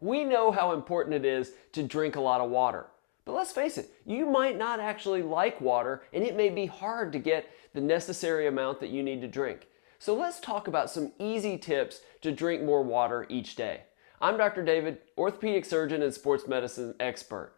We know how important it is to drink a lot of water. But let's face it, you might not actually like water, and it may be hard to get the necessary amount that you need to drink. So let's talk about some easy tips to drink more water each day. I'm Dr. David, orthopedic surgeon and sports medicine expert.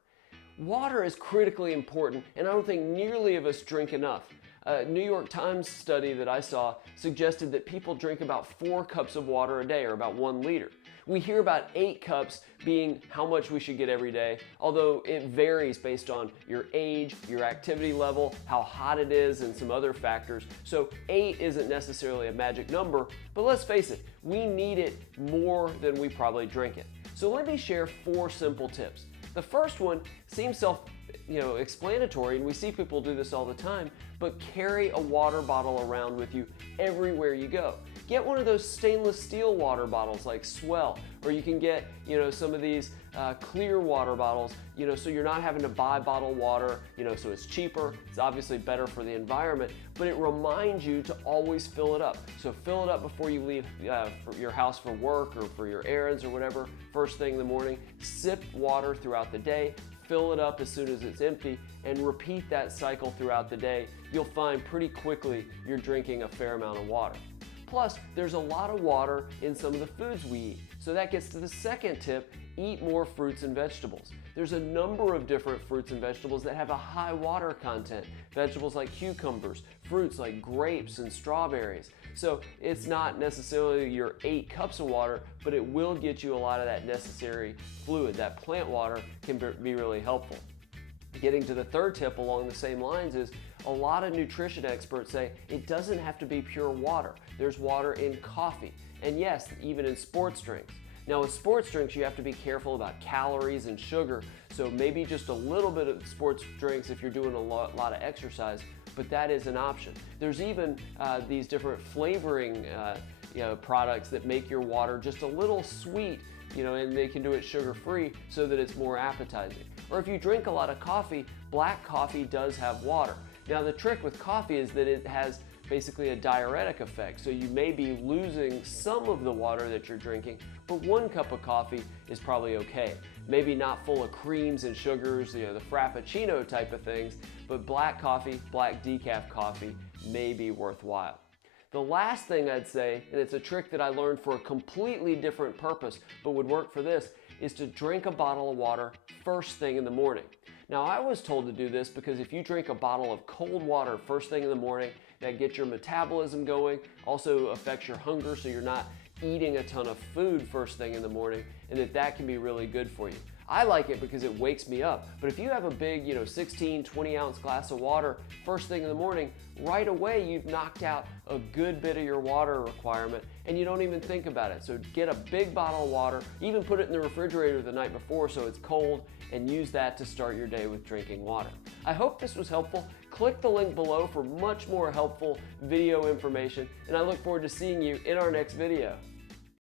Water is critically important, and I don't think nearly of us drink enough. A New York Times study that I saw suggested that people drink about 4 cups of water a day, or about 1 liter. We hear about 8 cups being how much we should get every day, although it varies based on your age, your activity level, how hot it is, and some other factors. So 8 isn't necessarily a magic number, but let's face it, we need it more than we probably drink it. So let me share 4 simple tips. The first one seems self-explanatory, and we see people do this all the time, but carry a water bottle around with you everywhere you go. Get one of those stainless steel water bottles like Swell, or you can get some of these clear water bottles, so you're not having to buy bottled water, so it's cheaper, it's obviously better for the environment, but it reminds you to always fill it up. So fill it up before you leave for your house for work or for your errands or whatever, first thing in the morning. Sip water throughout the day, fill it up as soon as it's empty, and repeat that cycle throughout the day. You'll find pretty quickly you're drinking a fair amount of water. Plus, there's a lot of water in some of the foods we eat. So that gets to the second tip: eat more fruits and vegetables. There's a number of different fruits and vegetables that have a high water content. Vegetables like cucumbers, fruits like grapes and strawberries. So it's not necessarily your 8 cups of water, but it will get you a lot of that necessary fluid. That plant water can be really helpful. Getting to the third tip along the same lines is a lot of nutrition experts say it doesn't have to be pure water. There's water in coffee, and yes, even in sports drinks. Now with sports drinks, you have to be careful about calories and sugar, so maybe just a little bit of sports drinks if you're doing a lot of exercise, but that is an option. There's even these different flavoring products that make your water just a little sweet, and they can do it sugar-free so that it's more appetizing. Or if you drink a lot of coffee, black coffee does have water. Now the trick with coffee is that it has basically a diuretic effect, so you may be losing some of the water that you're drinking, but 1 cup of coffee is probably okay. Maybe not full of creams and sugars, the Frappuccino type of things, but black coffee, black decaf coffee may be worthwhile. The last thing I'd say, and it's a trick that I learned for a completely different purpose, but would work for this, is to drink a bottle of water first thing in the morning. Now I was told to do this because if you drink a bottle of cold water first thing in the morning, that gets your metabolism going, also affects your hunger so you're not eating a ton of food first thing in the morning, and that can be really good for you. I like it because it wakes me up, but if you have a big 16, 20 ounce glass of water first thing in the morning, right away you've knocked out a good bit of your water requirement and you don't even think about it. So get a big bottle of water, even put it in the refrigerator the night before so it's cold, and use that to start your day with drinking water. I hope this was helpful. Click the link below for much more helpful video information, and I look forward to seeing you in our next video.